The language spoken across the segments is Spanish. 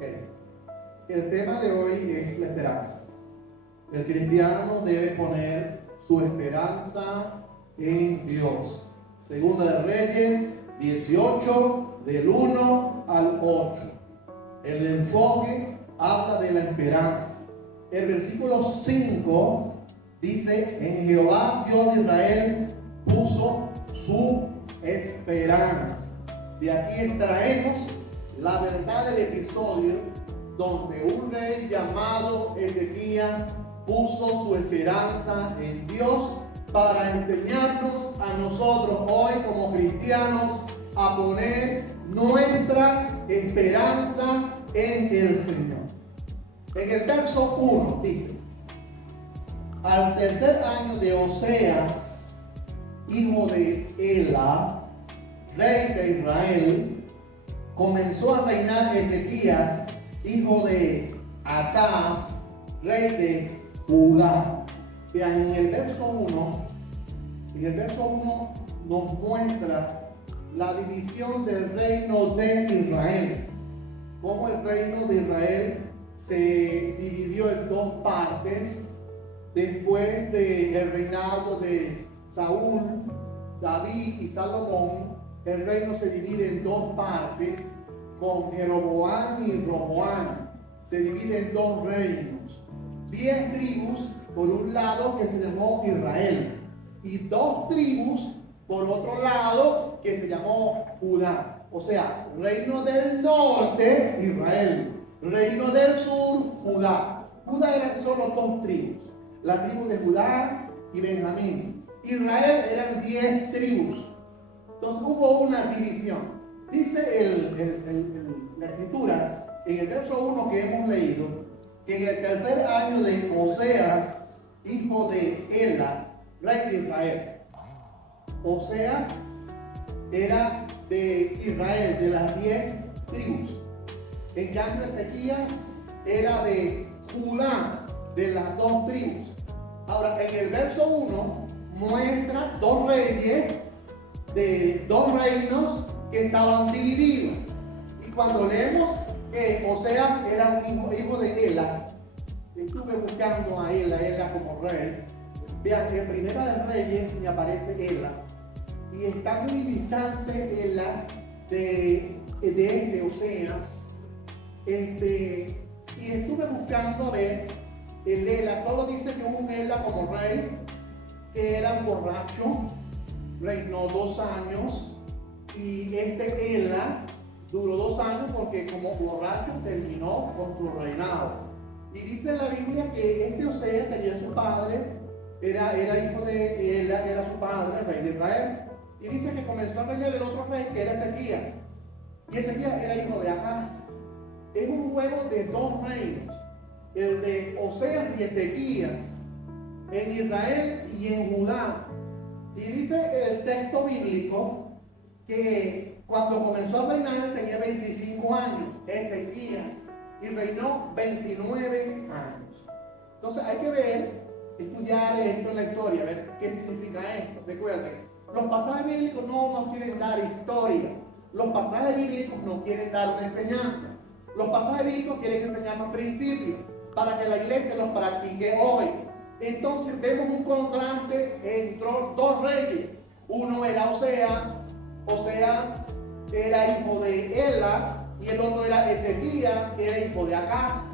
Ok. El tema de hoy es la esperanza. El cristiano debe poner su esperanza en Dios. Segunda de Reyes 18, del 1 al 8. El enfoque habla de la esperanza. El versículo 5 dice: en Jehová Dios de Israel puso su esperanza. De aquí extraemos la verdad del episodio donde un rey llamado Ezequías puso su esperanza en Dios para enseñarnos a nosotros hoy como cristianos a poner nuestra esperanza en el Señor. En el verso 1 dice: al tercer año de Oseas, hijo de Ela, rey de Israel, comenzó a reinar Ezequías, hijo de Acaz, rey de Judá. Vean, en el verso 1 nos muestra la división del reino de Israel. Cómo el reino de Israel se dividió en dos partes después del reinado de Saúl, David y Salomón. El reino se divide en dos partes, con Jeroboam y Roboam. Se divide en dos reinos. 10 tribus por un lado, que se llamó Israel, y 2 tribus por otro lado, que se llamó Judá. O sea, reino del norte, Israel; reino del sur, Judá. Judá eran solo 2 tribus, la tribu de Judá y Benjamín. Israel eran 10 tribus. Entonces hubo una división. Dice la escritura en el verso 1 que hemos leído, que en el tercer año de Oseas, hijo de Ela, rey de Israel. Oseas era de Israel, de las 10 tribus. En cambio, Ezequías era de Judá, de las 2 tribus. Ahora, en el verso 1 muestra 2 reyes de 2 reinos que estaban divididos. Y cuando leemos que Oseas era un hijo de Ela, estuve buscando a Ela como rey. Vean, en Primera de Reyes me aparece Ela, y está muy distante Ela de Oseas. Y estuve buscando a ver el Ela. Solo dice que hubo un Ela como rey que era un borracho, reinó 2 años, y Ela duró 2 años porque como borracho terminó con su reinado. Y dice en la Biblia que Oseas tenía su padre, era hijo de Ela, era su padre, rey de Israel. Y dice que comenzó a reinar el otro rey, que era Ezequías. Y Ezequías era hijo de Acaz. Es un juego de 2 reinos, el de Oseas y Ezequías, en Israel y en Judá. Y dice el texto bíblico que cuando comenzó a reinar tenía 25 años, Ezequías, y reinó 29 años. Entonces hay que estudiar esto en la historia, ver qué significa esto. Recuerden, los pasajes bíblicos no nos quieren dar historia. Los pasajes bíblicos nos quieren dar una enseñanza. Los pasajes bíblicos quieren enseñarnos principios para que la iglesia los practique hoy. Entonces vemos un contraste entre 2 reyes. Uno era Oseas era hijo de Ela, y el otro era Ezequías, que era hijo de Acaz.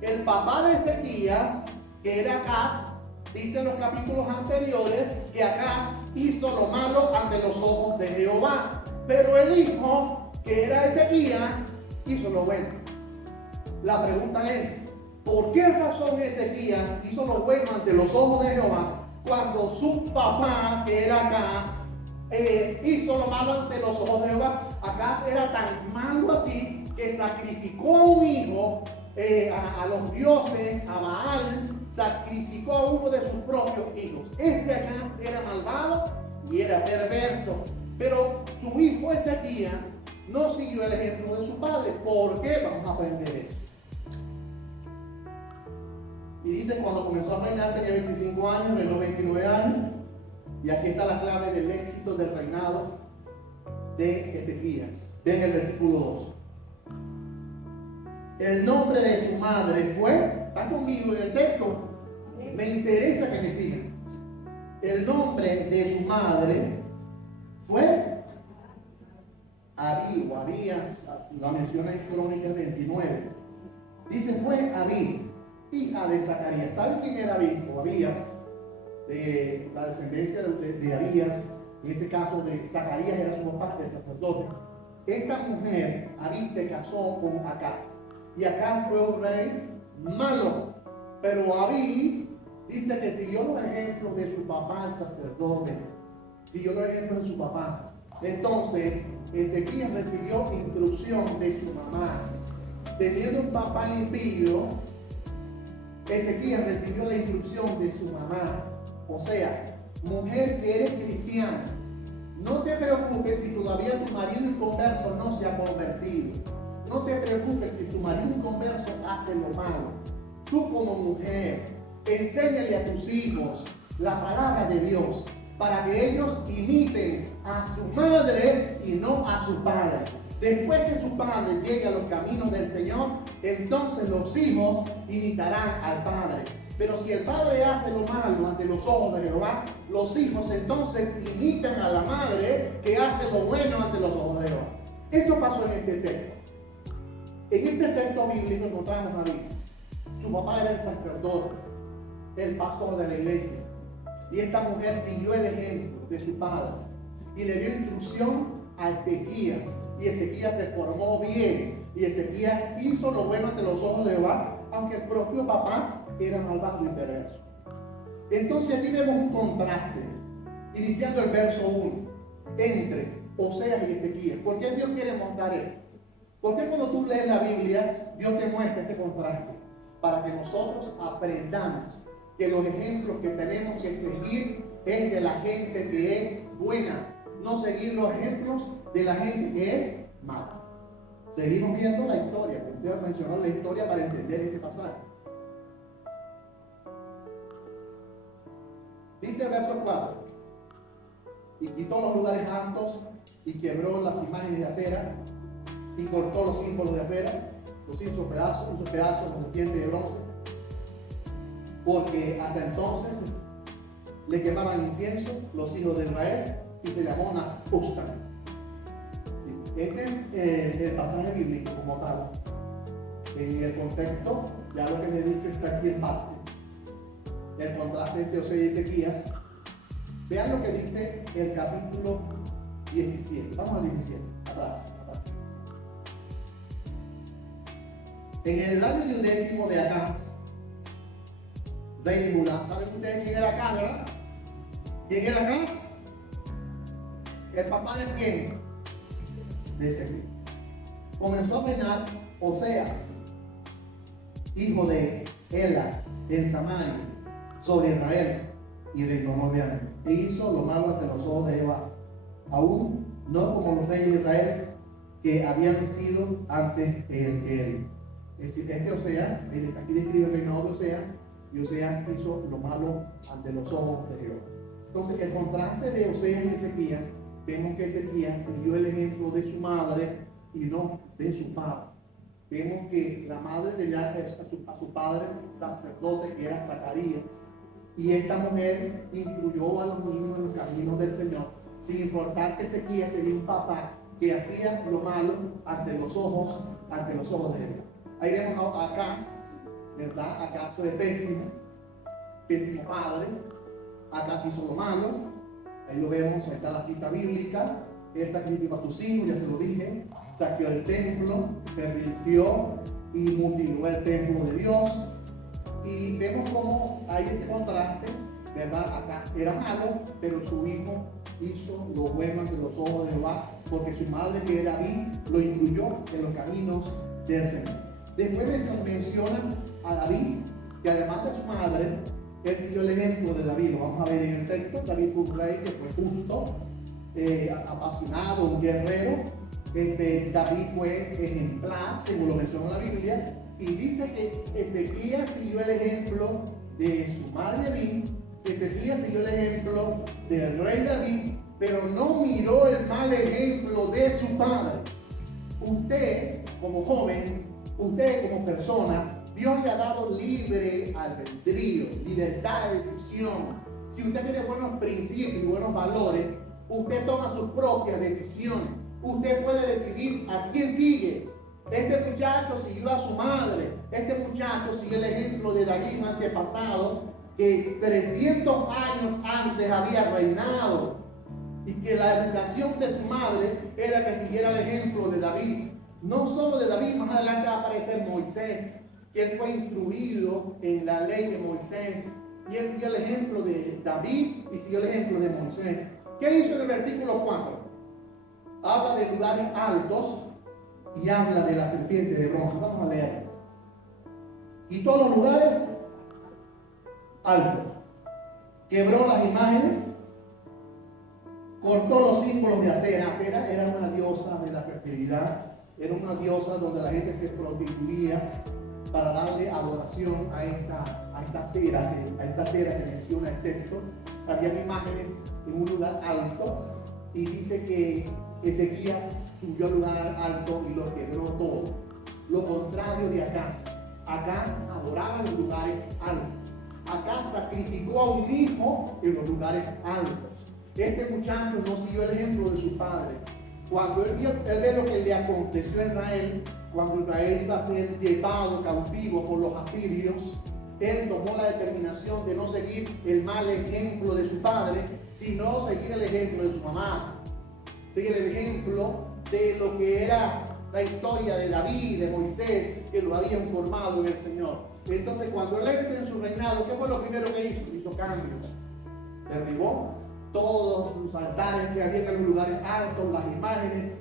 El papá de Ezequías, que era Acaz, dice en los capítulos anteriores que Acaz hizo lo malo ante los ojos de Jehová. Pero el hijo, que era Ezequías, hizo lo bueno. La pregunta es: ¿por qué razón Ezequías hizo lo bueno ante los ojos de Jehová cuando su papá, que era Acaz, hizo lo malo ante los ojos de Jehová? Acaz era tan malo así que sacrificó a un hijo a los dioses, a Baal. Sacrificó a uno de sus propios hijos. Acaz era malvado y era perverso, pero su hijo Ezequías no siguió el ejemplo de su padre. ¿Por qué? Vamos a aprender eso. Y dice, cuando comenzó a reinar tenía 25 años, reinó 29 años. Y aquí está la clave del éxito del reinado de Ezequías. Ven el versículo 2. El nombre de su madre fue, ¿está conmigo en el texto? Me interesa que me sigan. El nombre de su madre fue Abí o Abías, la menciona en Crónicas 29. Dice fue Abí, hija de Zacarías. ¿Saben quién era Abí o Abías? De la descendencia de Abías. En ese caso de Zacarías era su papá, el sacerdote. Esta mujer, Abí, se casó con Acaz. Y Acaz fue un rey malo. Pero Abí dice que siguió los ejemplos de su papá, el sacerdote. Siguió los ejemplos de su papá. Entonces, Ezequías recibió instrucción de su mamá. Teniendo un papá impío, Ezequías recibió la instrucción de su mamá. O sea, mujer que eres cristiana, no te preocupes si todavía tu marido inconverso no se ha convertido. No te preocupes si tu marido inconverso hace lo malo. Tú como mujer, enséñale a tus hijos la palabra de Dios para que ellos imiten a su madre y no a su padre. Después que su padre llegue a los caminos del Señor, entonces los hijos imitarán al padre. Pero si el padre hace lo malo ante los ojos de Jehová, los hijos entonces imitan a la madre que hace lo bueno ante los ojos de Jehová. Esto pasó en este texto. En este texto bíblico encontramos a David. Su papá era el sacerdote, el pastor de la iglesia. Y esta mujer siguió el ejemplo de su padre y le dio instrucción a Ezequías. Y Ezequías se formó bien. Y Ezequías hizo lo bueno ante los ojos de Jehová, aunque el propio papá era malvado y perverso. Entonces aquí vemos un contraste, iniciando el verso 1, entre Oseas y Ezequías. ¿Por qué Dios quiere mostrar esto? Porque cuando tú lees la Biblia, Dios te muestra este contraste, para que nosotros aprendamos que los ejemplos que tenemos que seguir es de la gente que es buena, no seguir los ejemplos de la gente que es mala. Seguimos viendo la historia, Dios mencionó la historia para entender este pasaje. Dice el verso 4: y quitó los lugares altos y quebró las imágenes de acera y cortó los símbolos de acera, los hizo pedazos de serpiente de bronce, porque hasta entonces le quemaban incienso los hijos de Israel y se llamó Nehushtan. Este es el pasaje bíblico como tal. En el contexto, ya lo que les he dicho está aquí en parte. El contraste entre Oseas y Ezequías. Vean lo que dice el capítulo 17. Vamos al 17, atrás. En el año 11 de Acaz, rey de Judá. ¿Saben ustedes quién era Acaz, verdad? ¿Quién era Acaz? ¿El papá de quién? De Ezequías. Comenzó a reinar Oseas, hijo de Ela, en Samaria, sobre Israel, y reinó 9 años. E hizo lo malo ante los ojos de Jehová, aún no como los reyes de Israel que habían sido antes él. Es decir, este Oseas, aquí describe el reinado de Oseas, y Oseas hizo lo malo ante los ojos de Jehová. Entonces, el contraste de Oseas y Ezequías, vemos que Ezequías siguió el ejemplo de su madre y no de su padre. Vemos que la madre tenía a su padre sacerdote, que era Zacarías, y esta mujer incluyó a los niños en los caminos del Señor, sin importar que Ezequías tenía un papá que hacía lo malo ante los ojos de él. Ahí vemos a Acaz, ¿verdad? Acaz fue pésimo padre. Acaz hizo lo malo. Ahí lo vemos, ahí está la cita bíblica. Él sacrificó a sus hijos, ya se lo dije. Saqueó el templo, pervirtió y mutiló el templo de Dios. Y vemos cómo hay ese contraste, ¿verdad? Acaz era malo, pero su hijo hizo lo bueno ante los ojos de Jehová, porque su madre, que era Abí, lo incluyó en los caminos del Señor. Después mencionan a David, que además de su madre, él siguió el ejemplo de David. Lo vamos a ver en el texto. David fue un rey que fue justo, apasionado, un guerrero. David fue ejemplar, según lo menciona la Biblia. Y dice que Ezequías siguió el ejemplo de su madre David. Ezequías siguió el ejemplo del rey David, pero no miró el mal ejemplo de su padre. Usted, como joven, usted como persona, Dios le ha dado libre albedrío, libertad de decisión. Si usted tiene buenos principios y buenos valores, usted toma sus propias decisiones. Usted puede decidir a quién sigue. Este muchacho siguió a su madre. Este muchacho siguió el ejemplo de David, un antepasado, que 300 años antes había reinado. Y que la educación de su madre era que siguiera el ejemplo de David. No solo de David, más adelante va a aparecer Moisés, que él fue instruido en la ley de Moisés. Y él siguió el ejemplo de David y siguió el ejemplo de Moisés. ¿Qué hizo en el versículo 4? Habla de lugares altos y habla de la serpiente de bronce. Vamos a leer. Y todos los lugares altos. Quebró las imágenes. Cortó los símbolos de Acera. Acera era una diosa de la fertilidad. Era una diosa donde la gente se prostituía para darle adoración a esta cera que menciona el texto. Había imágenes en un lugar alto y dice que Ezequías subió al lugar alto y lo quebró todo. Lo contrario de Acaz. Acaz adoraba en los lugares altos. Acaz sacrificó a un hijo en los lugares altos. Este muchacho no siguió el ejemplo de su padre. Cuando él ve lo que le aconteció a Israel, cuando Israel iba a ser llevado cautivo por los asirios, él tomó la determinación de no seguir el mal ejemplo de su padre, sino seguir el ejemplo de su mamá. Seguir el ejemplo de lo que era la historia de David, de Moisés, que lo habían formado en el Señor. Entonces, cuando él entró en su reinado, ¿qué fue lo primero que hizo? Hizo cambios. Derribó todos los altares que había en los lugares altos, las imágenes,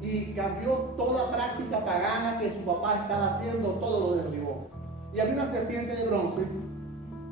y cambió toda práctica pagana que su papá estaba haciendo, todo lo derribó. Y había una serpiente de bronce,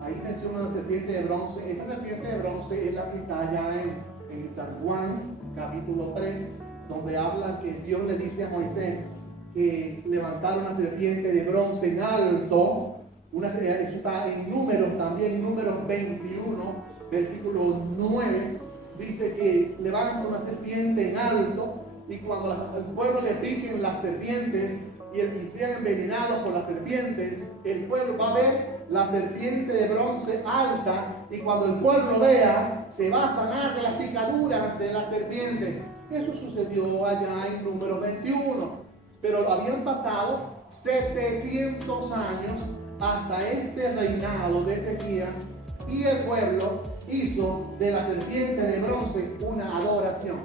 ahí menciona una serpiente de bronce. Esa serpiente de bronce es la que está allá en San Juan, capítulo 3, donde habla que Dios le dice a Moisés que levantara una serpiente de bronce en alto. Eso está en Números también, Números 21. Versículo 9, dice que levantan una serpiente en alto y cuando al pueblo le piquen las serpientes y sean envenenados por las serpientes, el pueblo va a ver la serpiente de bronce alta y cuando el pueblo vea, se va a sanar de las picaduras de la serpiente. Eso sucedió allá en Números 21, pero habían pasado 700 años hasta este reinado de Ezequías y el pueblo hizo de la serpiente de bronce una adoración.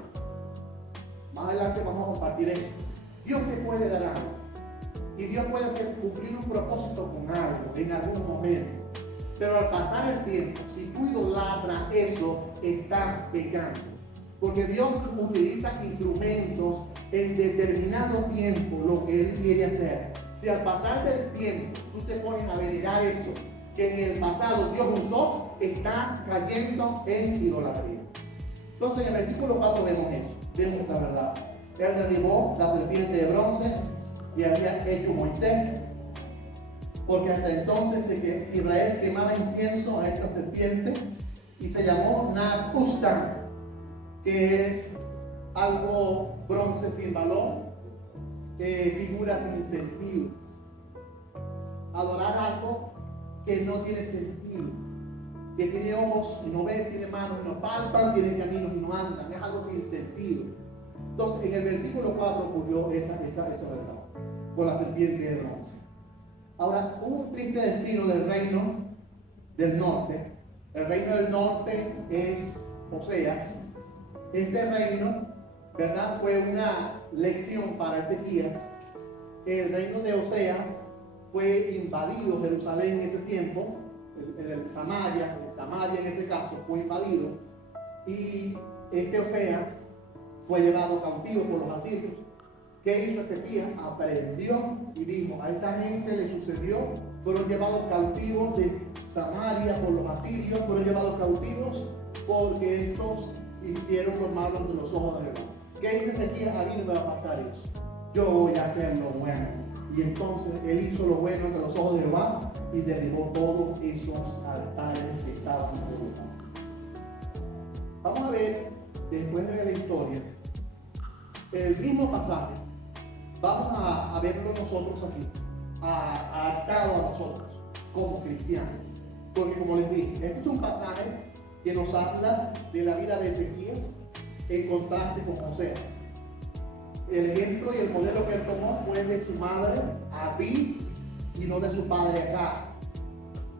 Más adelante vamos a compartir esto. Dios te puede dar algo y Dios puede cumplir un propósito con algo en algún momento, pero al pasar el tiempo, si tú idolatras eso, estás pecando, porque Dios utiliza instrumentos en determinado tiempo lo que Él quiere hacer. Si al pasar del tiempo tú te pones a venerar eso que en el pasado Dios usó, estás cayendo en idolatría. Entonces en el versículo 4 vemos eso, vemos esa verdad. Él derribó la serpiente de bronce que había hecho Moisés, porque hasta entonces Israel quemaba incienso a esa serpiente y se llamó Nas-Ustan, que es algo bronce sin valor, figura sin sentido. Adorar algo que no tiene sentido, que tiene ojos y no ven, tiene manos y no palpan, tiene caminos y no andan, es algo sin sentido. Entonces en el versículo 4 ocurrió esa verdad, con la serpiente de bronce. Ahora, un triste destino del reino del norte. El reino del norte es Oseas. Este reino, ¿verdad?, fue una lección para Ezequías. El reino de Oseas fue invadido, Jerusalén en ese tiempo, Samaria en ese caso fue invadido, y este Oseas fue llevado cautivo por los asirios. ¿Qué hizo Ezequías? Aprendió y dijo: a esta gente le sucedió, fueron llevados cautivos de Samaria por los asirios, fueron llevados cautivos porque estos hicieron lo malo de los ojos de Jehová. ¿Qué dice Ezequías? A mí no me va a pasar eso, yo voy a hacer lo bueno. Y entonces él hizo lo bueno ante los ojos de Jehová y derribó todos esos altares que estaban en Jerusalén. Vamos a ver, después de la historia, el mismo pasaje, vamos a verlo nosotros aquí, adaptado a nosotros como cristianos. Porque como les dije, este es un pasaje que nos habla de la vida de Ezequías en contraste con Oseas. El ejemplo y el modelo que él tomó fue de su madre Abí y no de su padre Acab.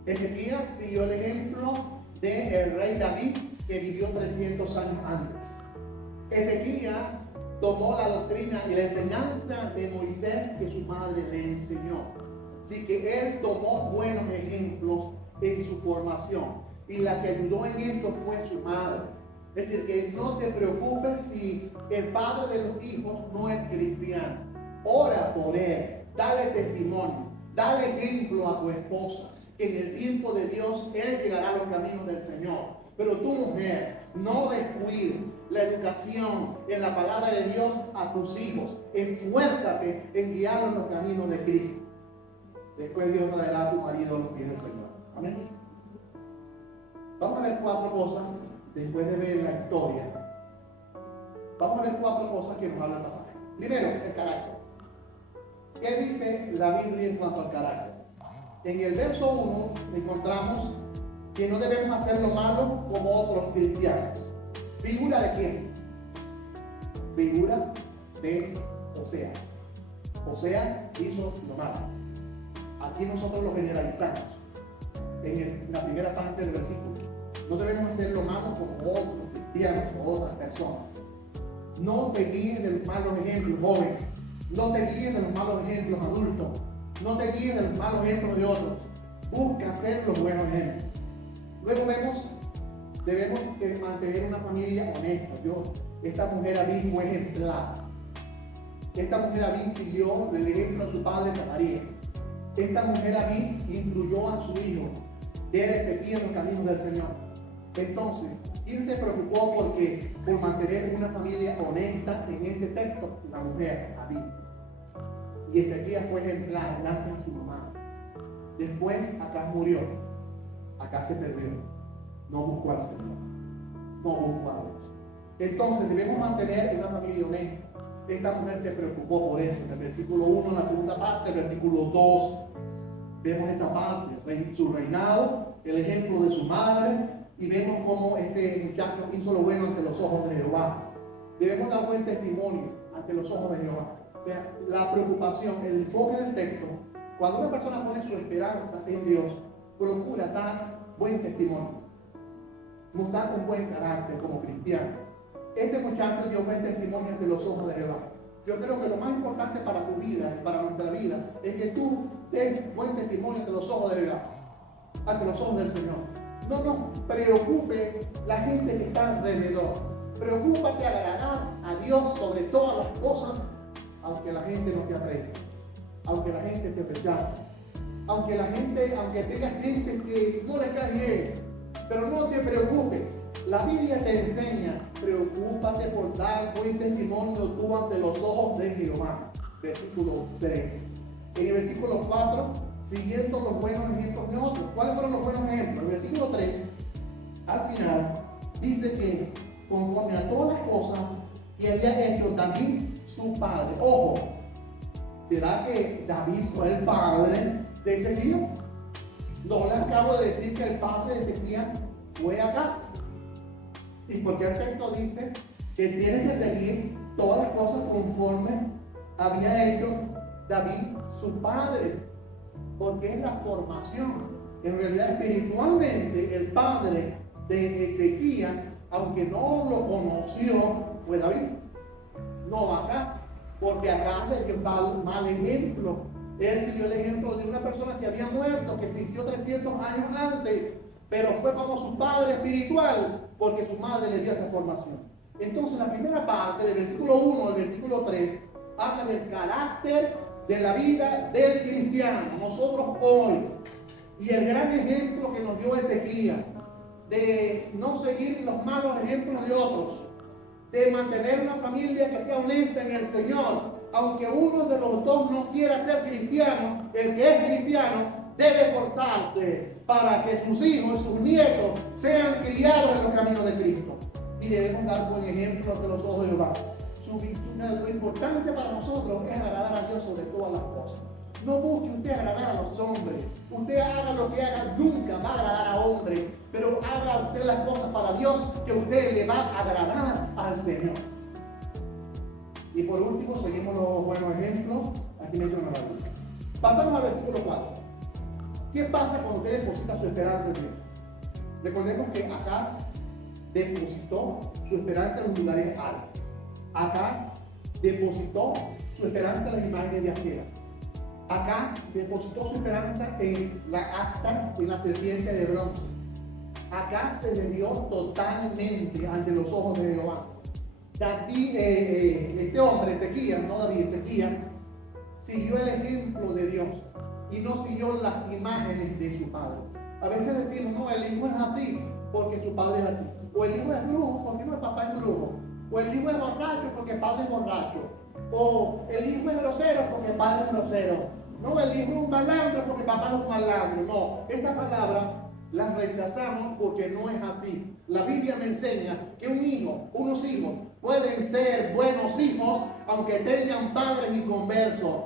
Ezequías siguió el ejemplo del rey David, que vivió 300 años antes. Ezequías tomó la doctrina y la enseñanza de Moisés que su madre le enseñó. Así que él tomó buenos ejemplos en su formación, y la que ayudó en esto fue su madre. Es decir, que no te preocupes si el padre de los hijos no es cristiano. Ora por él, dale testimonio, dale ejemplo a tu esposa, que en el tiempo de Dios él llegará a los caminos del Señor. Pero tu mujer, no descuides la educación en la palabra de Dios a tus hijos. Esfuérzate en guiarlos en los caminos de Cristo. Después Dios traerá a tu marido a los pies del Señor. Amén. Vamos a ver 4 cosas después de ver la historia. Vamos a ver 4 cosas que nos habla el pasaje. Primero, el carácter. ¿Qué dice la Biblia en cuanto al carácter? En el verso 1 encontramos que no debemos hacer lo malo como otros cristianos. ¿Figura de quién? Figura de Oseas. Oseas hizo lo malo. Aquí nosotros lo generalizamos. En la primera parte del versículo, no debemos hacer lo malo como otros cristianos o otras personas. No te guíes de los malos ejemplos, joven. No te guíes de los malos ejemplos, adultos. No te guíes de los malos ejemplos de otros. Busca hacer los buenos ejemplos. Luego vemos, debemos mantener una familia honesta. Esta mujer Abí fue ejemplar. Esta mujer Abí siguió el ejemplo de su padre Zacarías. Esta mujer Abí incluyó a su hijo, que era Ezequías, en los caminos del Señor. Entonces, ¿quién se preocupó por mantener una familia honesta en este texto? La mujer Abí. Y Ezequías fue ejemplar gracias a su mamá. Después Acaz murió. Acaz se perdió. No buscó al Señor. No buscó a Dios. Entonces debemos mantener una familia honesta. Esta mujer se preocupó por eso. En el versículo 1, en la segunda parte, el versículo 2, vemos esa parte, su reinado, el ejemplo de su madre, y vemos cómo este muchacho hizo lo bueno ante los ojos de Jehová. Debemos dar buen testimonio ante los ojos de Jehová. La preocupación, el enfoque del texto, cuando una persona pone su esperanza en Dios, procura dar buen testimonio, mostrar un buen carácter como cristiano. Este muchacho dio buen testimonio ante los ojos de Jehová. Yo creo que lo más importante para tu vida y para nuestra vida es que tú des buen testimonio ante los ojos de Jehová, ante los ojos del Señor. No nos preocupe la gente que está alrededor. Preocúpate a agradar a Dios sobre todas las cosas, aunque la gente no te aprecie, aunque la gente te rechace, aunque tengas gente que no le cae bien. Pero no te preocupes. La Biblia te enseña, preocúpate por dar buen testimonio tú ante los ojos de Jehová. Versículo 3. En el versículo 4, siguiendo los buenos ejemplos de otros. ¿Cuáles fueron los buenos ejemplos? El versículo 3, al final, dice que conforme a todas las cosas que había hecho David, su padre. Ojo, ¿será que David fue el padre de Ezequías? No les acabo de decir que el padre de Ezequías fue Acaz. Y porque el texto dice que tienes que seguir todas las cosas conforme había hecho David, su padre. Porque es la formación. En realidad, espiritualmente, el padre de Ezequías, aunque no lo conoció, fue David, no Acaz. Porque Acaz le dio mal ejemplo. Él siguió el ejemplo de una persona que había muerto, que existió 300 años antes, pero fue como su padre espiritual, porque su madre le dio esa formación. Entonces, la primera parte, del versículo 1 al versículo 3, habla del carácter de la vida del cristiano, nosotros hoy. Y el gran ejemplo que nos dio Ezequías, de no seguir los malos ejemplos de otros, de mantener una familia que sea honesta en el Señor. Aunque uno de los dos no quiera ser cristiano, el que es cristiano debe esforzarse para que sus hijos y sus nietos sean criados en los caminos de Cristo. Y debemos dar buen ejemplo ante los ojos de Jehová. Lo importante para nosotros es agradar agradar a los hombres. Usted haga lo que haga, nunca va a agradar a hombres. Pero haga usted las cosas para Dios, que usted le va a agradar al Señor. Y por último, seguimos los buenos ejemplos. Aquí menciona la Biblia. Pasamos al versículo 4. ¿Qué pasa cuando usted deposita su esperanza en Dios? Recordemos que Acaz depositó su esperanza en los lugares altos. Acaz depositó su esperanza en las imágenes de acera. Acaz depositó su esperanza en la asta, en la serpiente de bronce. Acaz se debió totalmente ante los ojos de Jehová. David, este hombre, Ezequías, no David, Ezequías, siguió el ejemplo de Dios y no siguió las imágenes de su padre. A veces decimos, no, el hijo es así porque su padre es así. O el hijo es brujo porque no, el papá es brujo. O el hijo es borracho porque el padre es borracho. O el hijo es grosero porque el padre es grosero. No, el hijo es un malandro porque el papá es un malandro. No, esa palabra las rechazamos porque no es así. La Biblia me enseña que unos hijos pueden ser buenos hijos aunque tengan padres inconversos.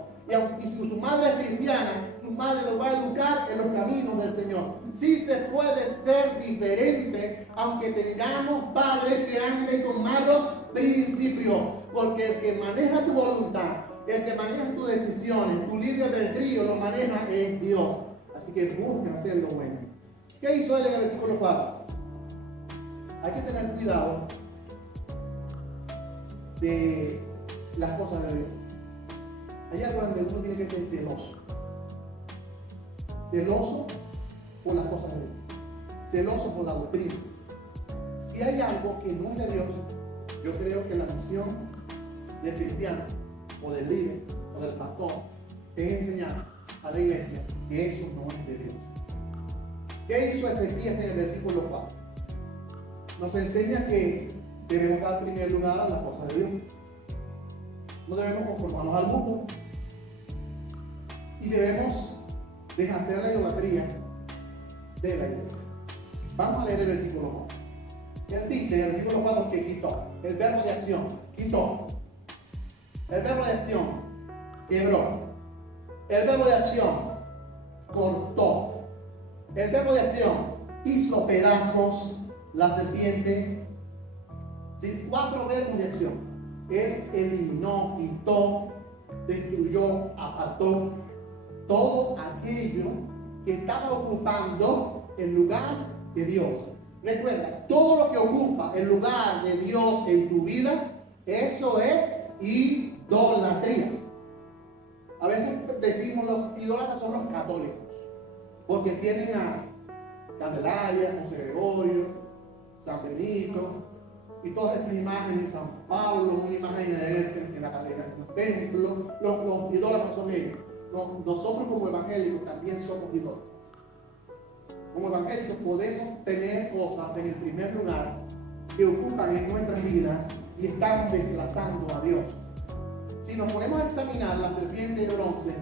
Y si su madre es cristiana, su madre los va a educar en los caminos del Señor. Sí se puede ser diferente aunque tengamos padres que anden con malos principios. Porque el que maneja tu voluntad, el que maneja tus decisiones, tu libre albedrío lo maneja es Dios. Así que busquen hacer lo bueno. ¿Qué hizo él en el versículo 4? Hay que tener cuidado de las cosas de Dios. Hay algo donde uno tiene que ser celoso. Celoso por las cosas de Dios. Celoso por la doctrina. Si hay algo que no es de Dios, yo creo que la misión del cristiano, o del líder, o del pastor, es enseñar a la iglesia que eso no es de Dios. ¿Qué hizo Ezequías en el versículo 4? Nos enseña que debemos dar primer lugar a las cosas de Dios. No debemos conformarnos al mundo. Y debemos deshacer la idolatría de la iglesia. Vamos a leer el versículo 4. Él dice en el versículo 4 que quitó. El verbo de acción, quitó. El verbo de acción, quebró. El verbo de acción, cortó. El verbo de acción, hizo pedazos la serpiente. ¿Sí? 4 verbos de acción. Él eliminó, quitó, destruyó, apartó todo aquello que estaba ocupando el lugar de Dios. Recuerda, todo lo que ocupa el lugar de Dios en tu vida, eso es idolatría. A veces decimos los idólatras son los católicos, porque tienen a Candelaria, José Gregorio, San Benito y todas esas imágenes de San Pablo, una imagen de él en la cadena de los templos. Los idólatras son ellos. Nosotros como evangélicos también somos idólatras. Como evangélicos podemos tener cosas en el primer lugar que ocupan en nuestras vidas y estamos desplazando a Dios. Si nos ponemos a examinar la serpiente de bronce,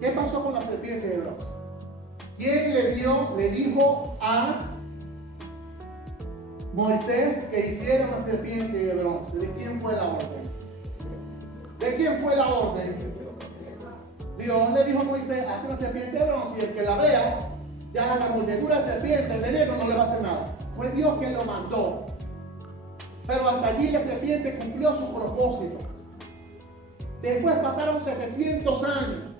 ¿qué pasó con la serpiente de bronce? ¿Quién le dijo a Moisés que hiciera una serpiente de bronce? ¿De quién fue la orden? ¿De quién fue la orden? Dios le dijo a Moisés, hazte una serpiente de bronce y el que la vea, ya la mordedura de serpiente, el veneno no le va a hacer nada. Fue Dios quien lo mandó. Pero hasta allí la serpiente cumplió su propósito. Después pasaron 700 años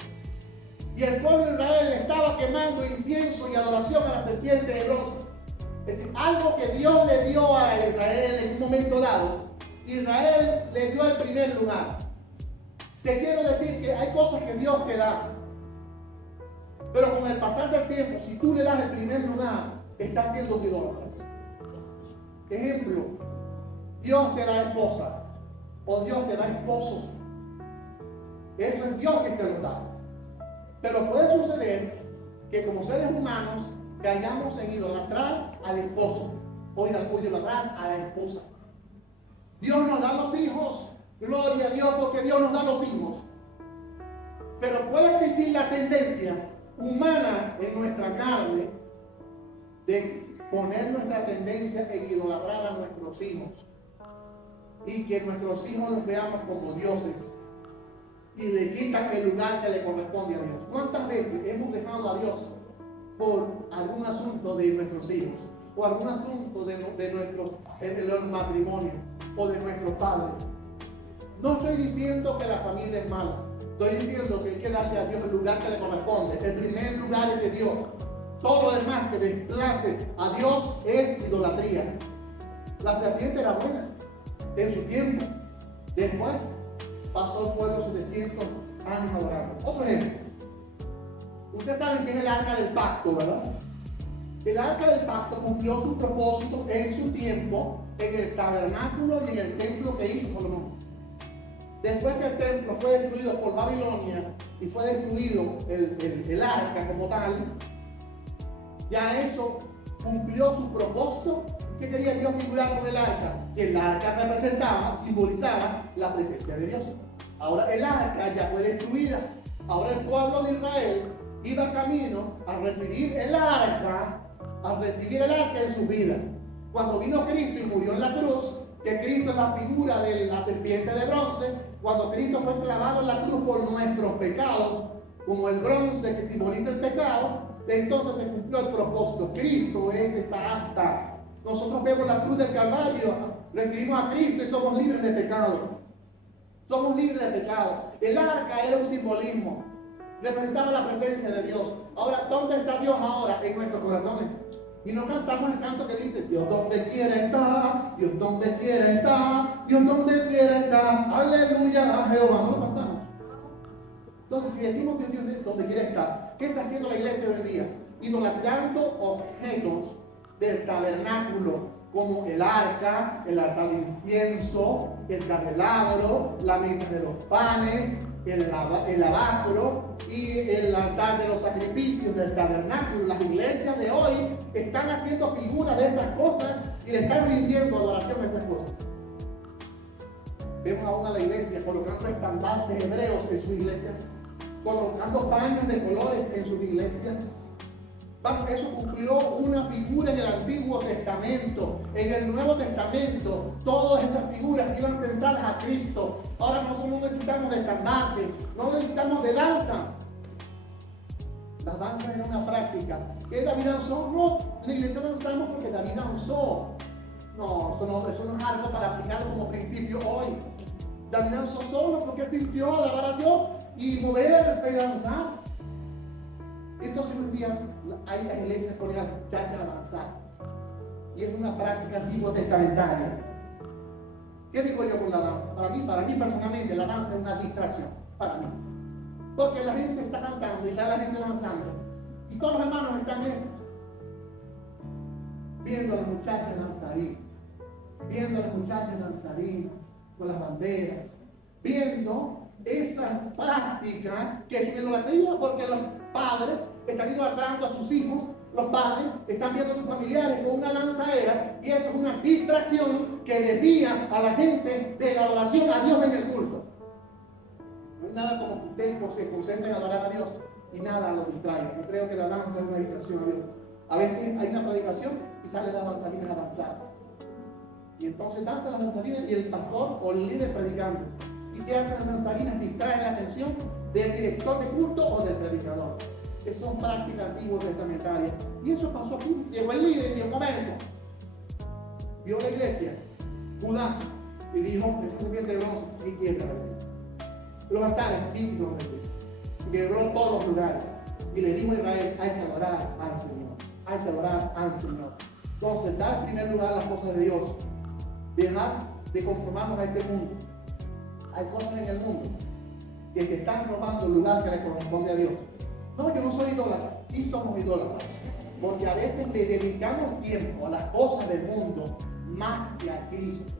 y el pueblo de Israel estaba quemando incienso y adoración a la serpiente de bronce. Es decir, algo que Dios le dio a Israel en un momento dado, Israel le dio el primer lugar. Te quiero decir que hay cosas que Dios te da, pero con el pasar del tiempo, si tú le das el primer lugar, estás siendo idólatra. Ejemplo, Dios te da esposa o Dios te da esposo. Eso es Dios que te lo da. Pero puede suceder que como seres humanos caigamos en idolatrar al esposo o idolatrar a la esposa. Dios nos da los hijos. Gloria a Dios porque Dios nos da los hijos. Pero puede existir la tendencia humana en nuestra carne de poner nuestra tendencia en idolatrar a nuestros hijos y que nuestros hijos los veamos como dioses. y le quitan el lugar que le corresponde a Dios. ¿Cuántas veces hemos dejado a Dios por algún asunto de nuestros hijos o algún asunto de nuestros matrimonios o de nuestros padres? No estoy diciendo que la familia es mala, estoy diciendo que hay que darle a Dios el lugar que le corresponde. El primer lugar es de Dios. Todo lo demás que desplace a Dios es idolatría. La serpiente era buena en su tiempo. Después pasó el pueblo 700 años adorando. Otro ejemplo. Ustedes saben que es el arca del pacto, ¿verdad? El arca del pacto cumplió su propósito en su tiempo en el tabernáculo y en el templo que hizo Salomón. Después que el templo fue destruido por Babilonia y fue destruido el arca como tal, ya eso cumplió su propósito. ¿Qué quería Dios figurar con el arca? Que el arca representaba, simbolizaba la presencia de Dios. Ahora el arca ya fue destruida. Ahora el pueblo de Israel iba camino a recibir el arca en su vida. Cuando vino Cristo y murió en la cruz, que Cristo es la figura de la serpiente de bronce, cuando Cristo fue clavado en la cruz por nuestros pecados, como el bronce que simboliza el pecado, entonces se cumplió el propósito. Cristo es esa asta. Nosotros vemos la cruz del Calvario, recibimos a Cristo y somos libres de pecado. Somos libres de pecado. El arca era un simbolismo, representaba la presencia de Dios. Ahora, ¿dónde está Dios ahora? En nuestros corazones. Y no cantamos el canto que dice: Dios donde quiera está, Dios donde quiera está, Dios donde quiera está, aleluya a Jehová. No lo cantamos. Entonces, si decimos que Dios donde quiera está, ¿qué está haciendo la iglesia hoy en día? Idolatrando objetos del tabernáculo, como el arca, el altar de incienso, el candelabro, la mesa de los panes, el lavacro y el altar de los sacrificios del tabernáculo. Las iglesias de hoy están haciendo figuras de esas cosas y le están rindiendo adoración a esas cosas. Vemos aún a la iglesia colocando estandartes hebreos en sus iglesias, colocando paños de colores en sus iglesias. Eso cumplió una figura en el Antiguo Testamento. En el Nuevo Testamento, todas esas figuras iban centradas a Cristo. Ahora nosotros no necesitamos de estandartes, no necesitamos de danzas. La danza era una práctica. ¿Que David danzó? No, en la iglesia danzamos porque David danzó. No, eso no es algo para aplicarlo como principio hoy. David danzó solo porque sintió alabar a Dios y moverse y danzar. Entonces un día hay las iglesias coreanas que hay que avanzar. Y es una práctica antigua testamentaria. ¿Qué digo yo con la danza? Para mí personalmente la danza es una distracción. Para mí. Porque la gente está cantando y está la gente danzando. Y todos los hermanos están en eso. Viendo a las muchachas danzarinas. Viendo a las muchachas danzarinas con las banderas. Viendo esa práctica que es idolatría, porque los padres están idolatrando a sus hijos, los padres están viendo a sus familiares con una danzadera, y eso es una distracción que desvía a la gente de la adoración a Dios en el culto. No hay nada como que ustedes se concentren en adorar a Dios y nada los distraiga. Yo creo que la danza es una distracción a Dios. A veces hay una predicación y salen las danzarinas a danzar. Y entonces danzan las danzarinas y el pastor o el líder predicando. ¿Y qué hacen las danzarinas? Distraen la atención del director de culto o del predicador. Esas son prácticas antiguas testamentarias. Y eso pasó aquí. Llegó el líder y dijo: un momento. Vio la iglesia, Judá, y dijo: esa serpiente de bronce, y quiebra. Los altares típicos de Dios. Quebró todos los lugares. Y le dijo a Israel: hay que adorar al Señor. Hay que adorar al Señor. Entonces, dar en primer lugar las cosas de Dios. Dejar de conformarnos a este mundo. Hay cosas en el mundo que te están robando el lugar que le corresponde a Dios. No, yo no soy idólatra. Sí somos idólatras. Porque a veces le dedicamos tiempo a las cosas del mundo más que a Cristo.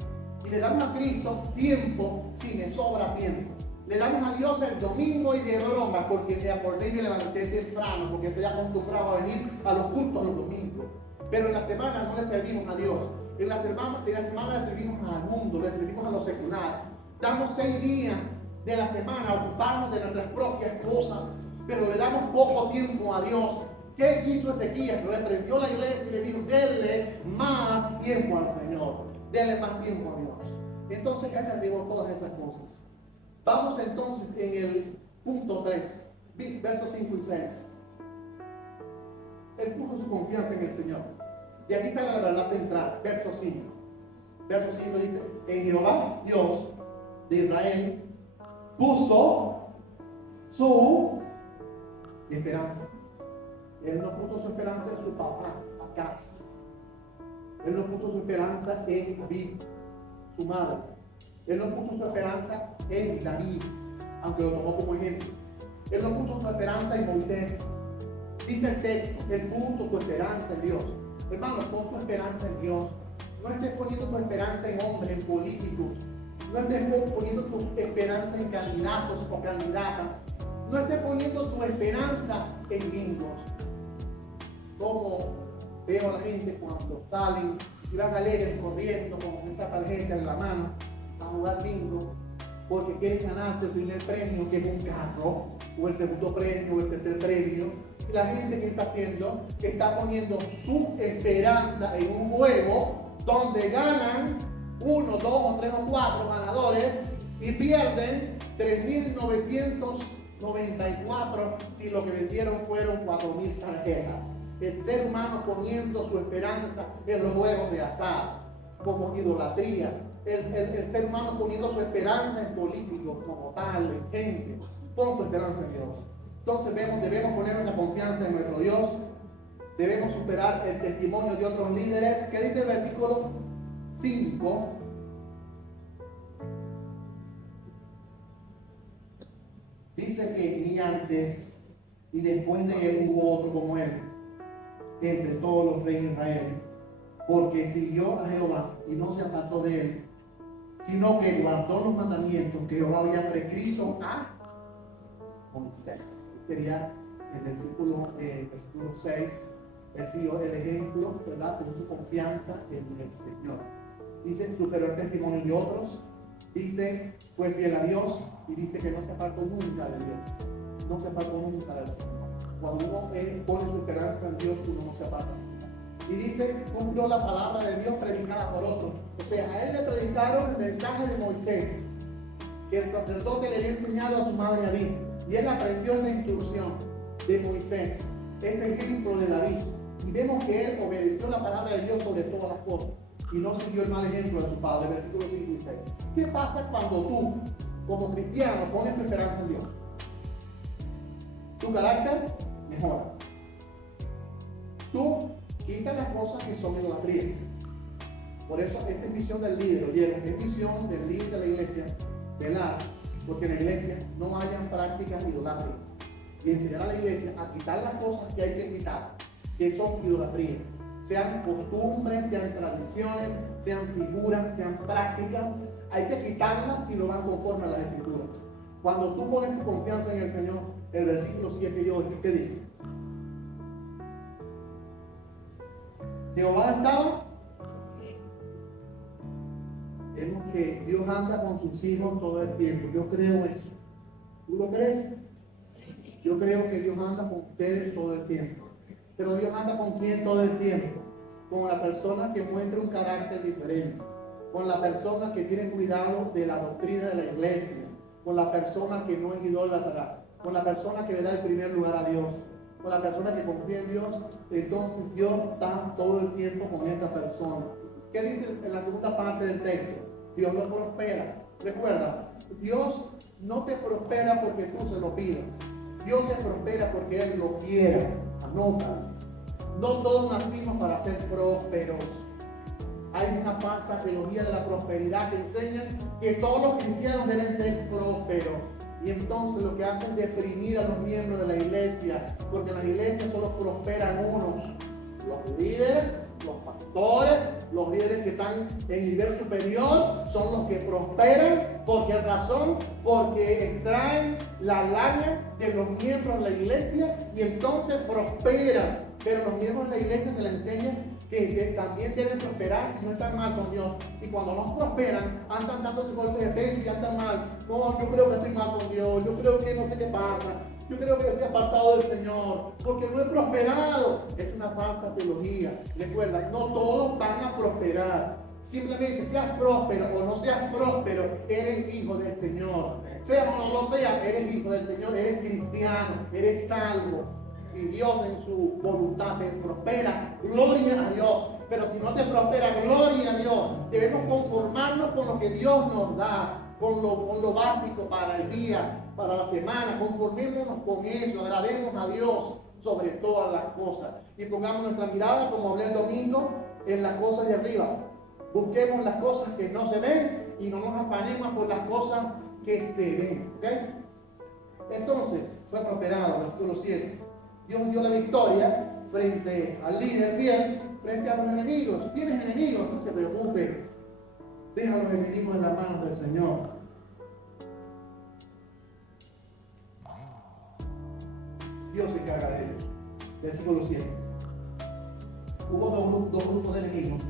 Y le damos a Cristo tiempo si me sobra tiempo. Le damos a Dios el domingo y de broma porque me acordé y me levanté temprano, porque estoy acostumbrado a venir a los cultos los domingos. Pero en la semana no le servimos a Dios. En la semana le servimos al mundo, le servimos a lo secular. Damos 6 días de la semana a ocuparnos de nuestras propias cosas, pero le damos poco tiempo a Dios. ¿Qué hizo Ezequías? Reprendió la iglesia y le dijo: denle más tiempo al Señor, denle más tiempo a Dios. Entonces él derribó todas esas cosas. Vamos entonces en el punto 3, versos 5 y 6. Él puso su confianza en el Señor. Y aquí sale la verdad central, verso 5. Verso 5 dice: en Jehová, Dios de Israel, puso su esperanza. Él no puso su esperanza en su papá, Acaz. Él no puso su esperanza en David, su madre. Él no puso su esperanza en David, aunque lo tomó como ejemplo. Él no puso su esperanza en Moisés. Dice el texto, él puso su esperanza en Dios. Hermano, pon tu esperanza en Dios. No estés poniendo tu esperanza en hombres, en políticos. No estés poniendo tu esperanza en candidatos o candidatas. No estés poniendo tu esperanza en bingos. Como veo a la gente cuando salen y van alegres corriendo con esa tarjeta en la mano a jugar bingo, porque quieren ganarse el primer premio, que es un carro, o el segundo premio, o el tercer premio. Y la gente que está haciendo, que está poniendo su esperanza en un juego donde ganan 1, 2 o 3 o 4 ganadores y pierden 3.994 si lo que vendieron fueron 4.000 tarjetas. El ser humano poniendo su esperanza en los juegos de azar, como idolatría. El ser humano poniendo su esperanza en políticos como tal, en gente. Pon tu esperanza en Dios. Entonces debemos poner nuestra confianza en nuestro Dios. Debemos superar el testimonio de otros líderes. ¿Qué dice el versículo 5? Dice que ni antes ni después de él hubo otro como él entre todos los reyes de Israel, porque siguió a Jehová y no se apartó de él, sino que guardó los mandamientos que Jehová había prescrito a Moisés. Sería el versículo 6. Él siguió el ejemplo, ¿verdad? Con su confianza en el Señor. Dice, superó el testimonio de otros. Dice, fue fiel a Dios. Y dice que no se apartó nunca de Dios. No se apartó nunca del Señor. Cuando uno pone su esperanza en Dios, uno no se aparta nunca. Y dice, cumplió la palabra de Dios predicada por otros. O sea, a él le predicaron el mensaje de Moisés, que el sacerdote le había enseñado a su madre David. Y él aprendió esa instrucción de Moisés, ese ejemplo de David. Y vemos que él obedeció la palabra de Dios sobre todas las cosas. Y no siguió el mal ejemplo de su padre, versículos 5 y 6. ¿Qué pasa cuando tú, como cristiano, pones tu esperanza en Dios? Tu carácter mejora. Tú quitas las cosas que son idolatría. Por eso esa es misión del líder, oyeron, es misión del líder de la iglesia, velar, porque en la iglesia no hayan prácticas idolátricas. Y enseñar a la iglesia a quitar las cosas que hay que quitar, que son idolatría. Sean costumbres, sean tradiciones, sean figuras, sean prácticas. Hay que quitarlas si no van conforme a las escrituras. Cuando tú pones tu confianza en el Señor, el versículo 7 y 8, ¿qué dice? Jehová estaba. Vemos que Dios anda con sus hijos todo el tiempo. Yo creo eso. ¿Tú lo crees? Yo creo que Dios anda con ustedes todo el tiempo. Pero Dios anda con quién todo el tiempo? Con la persona que muestra un carácter diferente. Con la persona que tiene cuidado de la doctrina de la iglesia. Con la persona que no es idólatra. Con la persona que le da el primer lugar a Dios. Con la persona que confía en Dios. Entonces Dios está todo el tiempo con esa persona. ¿Qué dice en la segunda parte del texto? Dios lo prospera. Recuerda, Dios no te prospera porque tú se lo pidas. Dios te prospera porque Él lo quiera. Anota. No todos nacimos para ser prósperos. Hay una falsa teología de la prosperidad que enseña que todos los cristianos deben ser prósperos. Y entonces lo que hace es deprimir a los miembros de la iglesia, porque en las iglesias solo prosperan unos, los líderes, los pastores, los líderes que están en nivel superior son los que prosperan. ¿Por qué razón? Porque extraen la lana de los miembros de la iglesia y entonces prosperan. Pero los miembros de la iglesia se les enseña que también deben prosperar si no están mal con Dios. Y cuando no prosperan, andan dándose golpes de pecho y andan mal. No, yo creo que estoy mal con Dios, yo creo que no sé qué pasa, yo creo que estoy apartado del Señor, porque no he prosperado. Es una falsa teología. Recuerda, no todos van a prosperar. Simplemente seas próspero o no seas próspero, eres hijo del Señor. sea o no lo sea, eres hijo del Señor, eres cristiano, eres salvo. Si Dios en su voluntad te prospera, gloria a Dios. Pero si no te prospera, gloria a Dios. Debemos conformarnos con lo que Dios nos da, con lo básico para el día, para la semana. Conformémonos con eso, agrademos a Dios sobre todas las cosas. Y pongamos nuestra mirada, como hablé el domingo, en las cosas de arriba. Busquemos las cosas que no se ven y no nos afanemos por las cosas que se ven. ¿Okay? Entonces, fue prosperado, versículo 7. Dios dio la victoria frente al líder fiel, frente a los enemigos. ¿Tienes enemigos? No te preocupes. Deja a los enemigos en las manos del Señor. Dios se encarga de ellos. Versículo 7. Hubo dos grupos de enemigos.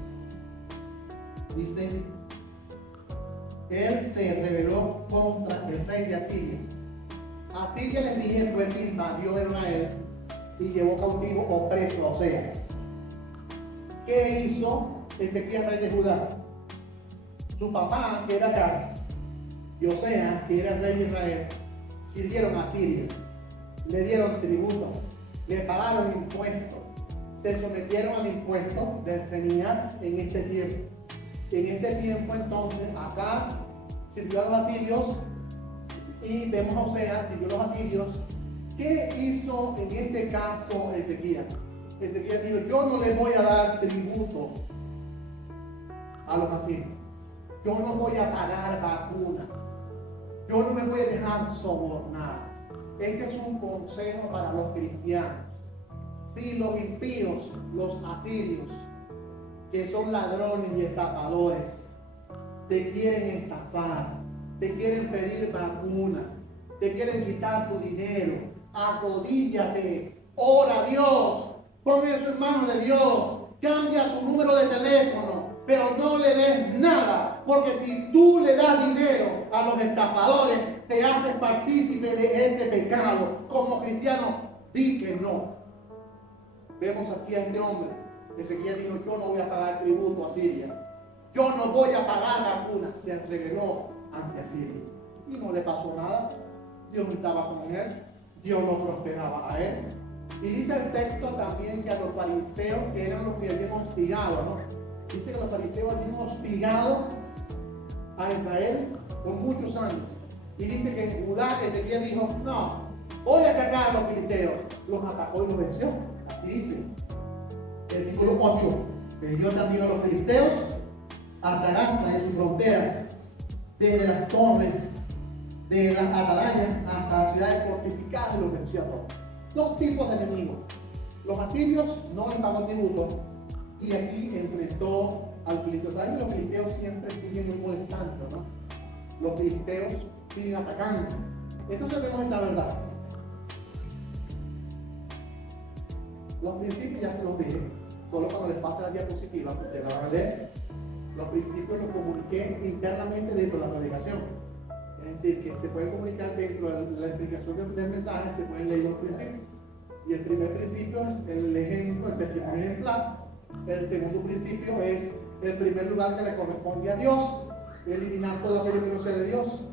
Dice, él se rebeló contra el rey de Asiria. Asiria, les dije, fue el que invadió a Israel y llevó cautivo o preso a Oseas. ¿Qué hizo Ezequías, rey de Judá? Su papá, que era Acab, y Oseas, que era el rey de Israel, sirvieron a Asiria, le dieron tributo, le pagaron impuestos, se sometieron al impuesto del Señor en este tiempo. En este tiempo, entonces, acá sirvió a los asirios y vemos a Oseas, sirvió a los asirios. ¿Qué hizo en este caso Ezequías? Ezequías dijo, yo no le voy a dar tributo a los asirios. Yo no voy a pagar vacuna. Yo no me voy a dejar sobornar. Este es un consejo para los cristianos. Si los impíos, los asirios, que son ladrones y estafadores, te quieren estafar, te quieren pedir vacuna, te quieren quitar tu dinero, arrodíllate, ora a Dios, pon eso en manos de Dios, cambia tu número de teléfono, pero no le des nada, porque si tú le das dinero a los estafadores, te haces partícipe de ese pecado. Como cristiano, di que no. Vemos aquí a este hombre. Ezequías dijo, yo no voy a pagar tributo a Siria. Yo no voy a pagar vacuna. Se rebeló ante Asiria. Y no le pasó nada. Dios estaba con él. Dios lo prosperaba a él. Y dice el texto también que a los fariseos, que eran los que habían hostigado, ¿no? Dice que los fariseos habían hostigado a Israel por muchos años. Y dice que en Judá Ezequías dijo, no, voy a atacar a los filisteos. Los atacó y los venció. Aquí dice, versículo 8, vendió también a los filisteos hasta Gaza en sus fronteras, desde las torres de las atalayas hasta las ciudades fortificadas, y los venció a todos. Dos tipos de enemigos. Los asirios no les pagó tributo y aquí enfrentó al filisteo. ¿Saben que los filisteos siempre siguen molestando, no? Los filisteos siguen atacando. Entonces vemos esta verdad. Los principios ya se los dije, solo cuando les pase la diapositiva, porque la van a leer. Los principios los comuniqué internamente dentro de la predicación. Es decir, que se pueden comunicar dentro de la explicación del mensaje, se pueden leer los principios. Y el primer principio es el ejemplo, el testimonio ejemplar. El segundo principio es el primer lugar que le corresponde a Dios, eliminar todo aquello que no sea de Dios.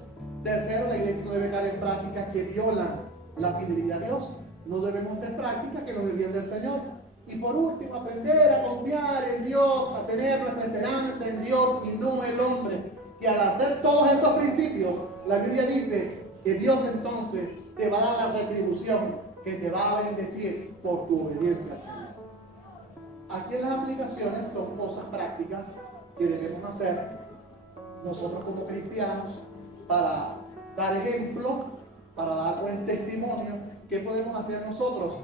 Tercero, la iglesia no debe caer en prácticas que violan la fidelidad a Dios. No debemos hacer prácticas que nos desvíen del Señor. Y por último, aprender a confiar en Dios, a tener nuestra esperanza en Dios y no en el hombre. Que al hacer todos estos principios, la Biblia dice que Dios entonces te va a dar la retribución, que te va a bendecir por tu obediencia al Señor. Aquí en las aplicaciones son cosas prácticas que debemos hacer nosotros como cristianos para dar ejemplo, para dar buen testimonio. ¿Qué podemos hacer nosotros?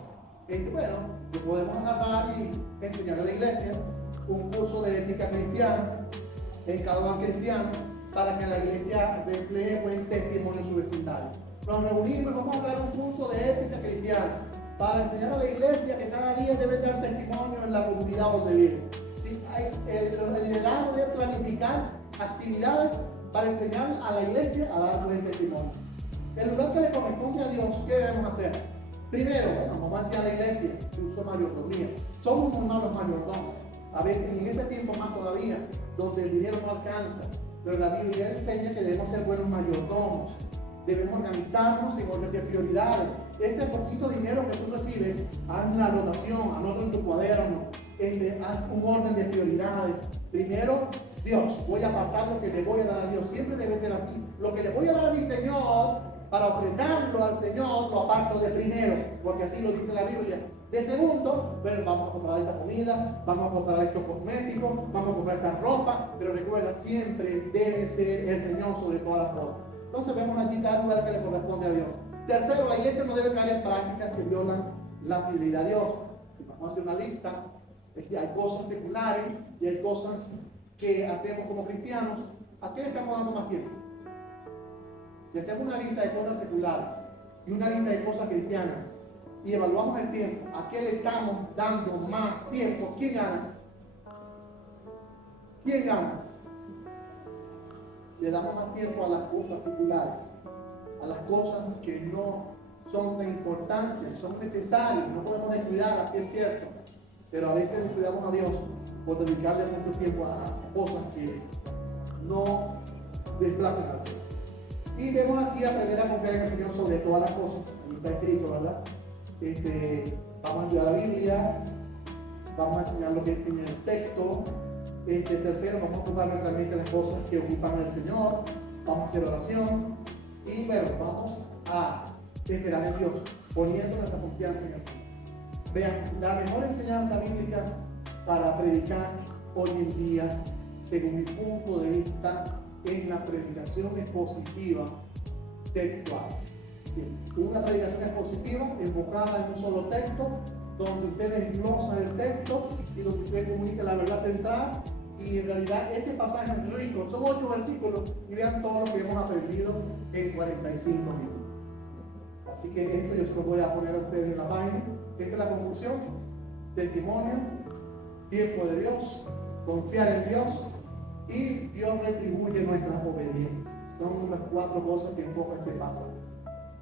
Bueno, que podemos agarrar y enseñar a la iglesia un curso de ética cristiana en cada hogar cristiano para que la iglesia refleje buen testimonio en su vecindario. Nos reunimos, vamos a dar un curso de ética cristiana para enseñar a la iglesia que cada día debe dar testimonio en la comunidad donde vive. ¿Sí? Hay el liderazgo de planificar actividades para enseñar a la iglesia a dar buen testimonio. El lugar que le corresponde a Dios, ¿qué debemos hacer? Primero, vamos a decir a la iglesia, uso mayordomía. Somos unos malos mayordomos. A veces, en este tiempo más todavía, donde el dinero no alcanza. Pero la Biblia enseña que debemos ser buenos mayordomos. Debemos organizarnos en orden de prioridades. Ese poquito dinero que tú recibes, haz una anotación, anota en tu cuaderno, haz un orden de prioridades. Primero, Dios, voy a apartar lo que le voy a dar a Dios. Siempre debe ser así. Lo que le voy a dar a mi Señor, para ofrendarlo al Señor, lo aparto de primero, porque así lo dice la Biblia. De segundo, bueno, vamos a comprar esta comida, vamos a comprar estos cosméticos, vamos a comprar esta ropa, pero recuerda, siempre debe ser el Señor sobre todas las cosas. Entonces vemos allí tal lugar que le corresponde a Dios. Tercero, la iglesia no debe caer en prácticas que violan la fidelidad a Dios. Vamos a hacer una lista. Es decir, hay cosas seculares y hay cosas que hacemos como cristianos. ¿A qué le estamos dando más tiempo? Si hacemos una lista de cosas seculares y una lista de cosas cristianas y evaluamos el tiempo, ¿a qué le estamos dando más tiempo? ¿Quién gana? ¿Quién gana? Le damos más tiempo a las cosas seculares, a las cosas que no son de importancia, son necesarias, no podemos descuidarlas, así es cierto, pero a veces descuidamos a Dios por dedicarle mucho tiempo a cosas que no desplacen al Señor. Y debemos aquí aprender a confiar en el Señor sobre todas las cosas. Ahí está escrito, ¿verdad? Vamos a estudiar la Biblia, vamos a enseñar lo que enseña el texto. Tercero, vamos a ocupar nuestra mente en las cosas que ocupan al Señor, vamos a hacer oración y bueno, vamos a esperar en Dios, poniendo nuestra confianza en el Señor. Vean, la mejor enseñanza bíblica para predicar hoy en día, según mi punto de vista, es la predicación expositiva textual. Una predicación expositiva enfocada en un solo texto, donde usted desglosa el texto y donde usted comunica la verdad central. Y en realidad este pasaje es rico, son 8 versículos y vean todo lo que hemos aprendido en 45 minutos. Así que esto yo se lo voy a poner a ustedes en la página. Esta es la conclusión: testimonio, tiempo de Dios, confiar en Dios y Dios retribuye nuestras obediencias. Son las 4 cosas que enfoca este pasaje.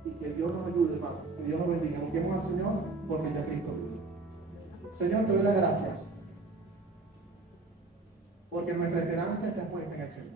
Y que Dios nos ayude, hermano, que Dios nos bendiga. Busquemos al Señor porque ya Cristo vive. Señor, te doy las gracias porque nuestra esperanza está puesta en el Señor.